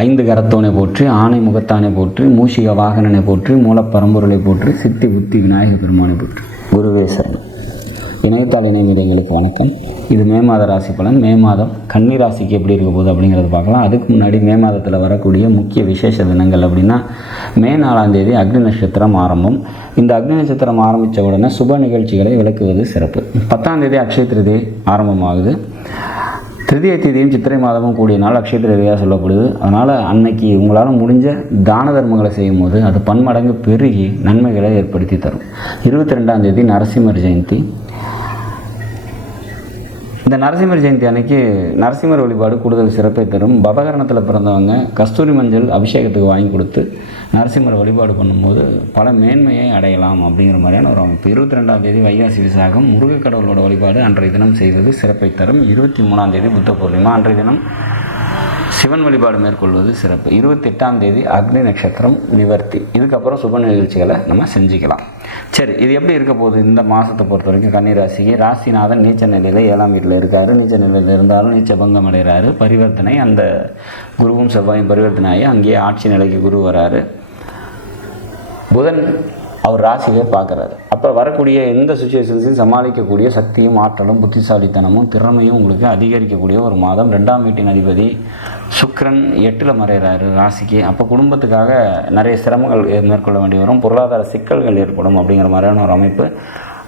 ஐந்து கரத்தோனை போற்றி ஆணை முகத்தானை போற்றி மூஷிக வாகனனை போற்றி மூலப்பரம்பொருளை போற்றி சித்தி புத்தி விநாயக பெருமானை போற்றி. குருவே சரணம். இணையத்தாள் இணையங்களுக்கு வணக்கம். இது மே மாத ராசி பலன். மே மாதம் கன்னி ராசிக்கு எப்படி இருக்க போகுது அப்படிங்கிறத பார்க்கலாம். அதுக்கு முன்னாடி மே மாதத்தில் வரக்கூடிய முக்கிய விசேஷ தினங்கள் அப்படின்னா மே நாலாம் தேதி அக்னி நட்சத்திரம் ஆரம்பம். இந்த அக்னி நட்சத்திரம் ஆரம்பித்த உடனே சுப நிகழ்ச்சிகளை விளக்குவது சிறப்பு. பத்தாம் தேதி அக்ஷய திருதி ஆரம்பமாகுது. திருதிய தேதியும் சித்திரை மாதமும் கூடிய நாள் அக்ஷய சொல்லப்படுது. அதனால் அன்னைக்கு உங்களால் முடிஞ்ச தான தர்மங்களை செய்யும் போது அது பன்மடங்கு பெருகி நன்மைகளை ஏற்படுத்தி தரும். இருபத்தி ரெண்டாம் தேதி நரசிம்மர் ஜெயந்தி. இந்த நரசிம்மர் ஜெயந்தி அன்னைக்கு நரசிம்மர் வழிபாடு கூடுதல் சிறப்பை தரும் பவகரணத்தில் பிறந்தவங்க கஸ்தூரி மஞ்சள் அபிஷேகத்துக்கு வாங்கி கொடுத்து நரசிம்மர் வழிபாடு பண்ணும்போது பல மேன்மையை அடையலாம் அப்படிங்கிற மாதிரியான ஒரு அமைப்பு. இருபத்தி ரெண்டாம் தேதி வைகாசி விசாகம். முருகக் கடவுளோட வழிபாடு அன்றைய தினம் செய்வது சிறப்பை தரும். இருபத்தி மூணாம் தேதி புத்த பூர்ணிமா. அன்றைய தினம் சிவன் வழிபாடு மேற்கொள்வது சிறப்பு. இருபத்தெட்டாம் தேதி அக்னி நட்சத்திரம் நிவர்த்தி. இதுக்கப்புறம் சுப நிகழ்ச்சிகளை நம்ம செஞ்சுக்கலாம். சரி இது எப்படி இருக்க போகுது இந்த மாதத்தை பொறுத்த வரைக்கும்? கன்னிராசிக்கு ராசிநாதன் நீச்ச நிலையில் ஏழாம் வீட்டில் இருக்காரு. நீச்ச நிலையில் இருந்தாலும் நீச்ச பங்கம் அடைகிறாரு. பரிவர்த்தனை அந்த குருவும் செவ்வாயும் பரிவர்த்தனை ஆகி அங்கேயே ஆட்சி நிலைக்கு குரு வராரு. புதன் அவர் ராசியை பார்க்குறாரு. அப்போ வரக்கூடிய எந்த சுச்சுவேஷன்ஸையும் சமாளிக்கக்கூடிய சக்தியும் ஆற்றலும் புத்திசாலித்தனமும் திறமையும் உங்களுக்கு அதிகரிக்கக்கூடிய ஒரு மாதம். ரெண்டாம் வீட்டின் அதிபதி சுக்ரன் எட்டில் மறைகிறாரு ராசிக்கு. அப்போ குடும்பத்துக்காக நிறைய சிரமங்கள் மேற்கொள்ள வேண்டி வரும். பொருளாதார சிக்கல்கள் ஏற்படும் அப்படிங்கிற மாதிரியான ஒரு அமைப்பு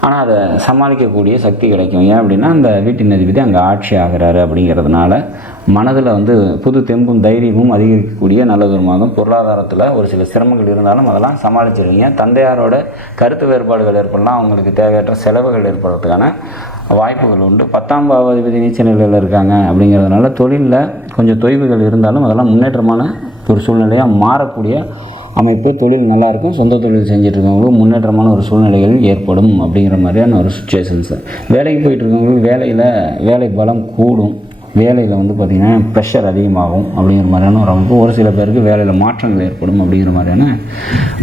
ஆனால் அதை சமாளிக்கக்கூடிய சக்தி கிடைக்கும். ஏன் அப்படின்னா அந்த வீட்டின் அதிபதி அங்கே ஆட்சி ஆகிறாரு அப்படிங்கிறதுனால மனதில் வந்து புது தெம்பும் தைரியமும் அதிகரிக்கக்கூடிய நல்லதொரு மாதம் பொருளாதாரத்தில் ஒரு சில சிரமங்கள் இருந்தாலும் அதெல்லாம் சமாளிச்சிருவீங்க. தந்தையாரோட கருத்து வேறுபாடுகள் ஏற்படலாம். அவங்களுக்கு தேவையற்ற செலவுகள் ஏற்படுறதுக்கான வாய்ப்புகள் உண்டு. பத்தாம் பாவாதிபதி நீச்ச நிலையில் இருக்காங்க அப்படிங்கிறதுனால தொழிலில் கொஞ்சம் தொய்வுகள் இருந்தாலும் அதெல்லாம் முன்னேற்றமான ஒரு சூழ்நிலையாக மாறக்கூடிய அமைப்பு தொழில் நல்லா இருக்கும் சொந்த தொழில் செஞ்சிட்ருக்கவங்களுக்கு முன்னேற்றமான ஒரு சூழ்நிலைகள் ஏற்படும் அப்படிங்கிற மாதிரியான ஒரு சுச்சுவேஷன்ஸு வேலைக்கு போயிட்டுருக்கவங்களுக்கு வேலையில் வேலை பலம் கூடும். வேலையில் வந்து பார்த்திங்கன்னா ப்ரெஷர் அதிகமாகும் அப்படிங்கிற மாதிரியான ஒரு அமைப்பு. ஒரு சில பேருக்கு வேலையில் மாற்றங்கள் ஏற்படும் அப்படிங்கிற மாதிரியான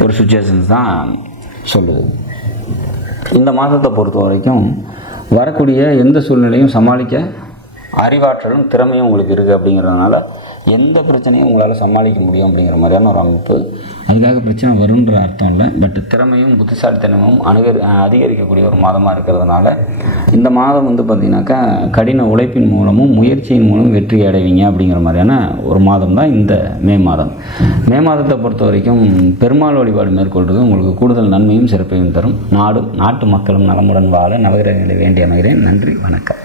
ஒரு சுச்சுவேஷன்ஸ் தான் சொல்லுது. இந்த மாதத்தை பொறுத்த வரைக்கும் வரக்கூடிய எந்த சூழ்நிலையும் சமாளிக்க அறிவாற்றலும் திறமையும் உங்களுக்கு இருக்குது அப்படிங்கிறதுனால எந்த பிரச்சனையும் உங்களால் சமாளிக்க முடியும் அப்படிங்கிற மாதிரியான ஒரு அமைப்பு. அதுக்காக பிரச்சனை வரும்ன்ற அர்த்தம் இல்லை. பட் திறமையும் புத்திசாலித்தனமும் அணுகரி அதிகரிக்கக்கூடிய ஒரு மாதமாக இருக்கிறதுனால இந்த மாதம் வந்து பார்த்திங்கனாக்கா கடின உழைப்பின் மூலமும் முயற்சியின் மூலம் வெற்றி அடைவீங்க அப்படிங்கிற மாதிரியான ஒரு மாதம் தான் இந்த மே மாதம். மே மாதத்தை பொறுத்த வரைக்கும் பெருமாள் வழிபாடு மேற்கொள்வது உங்களுக்கு கூடுதல் நன்மையும் சிறப்பையும் தரும். நாடும் நாட்டு மக்களும் நலமுடன் வாழ நவகிரகங்களை வேண்டி அமைகிறேன். நன்றி வணக்கம்.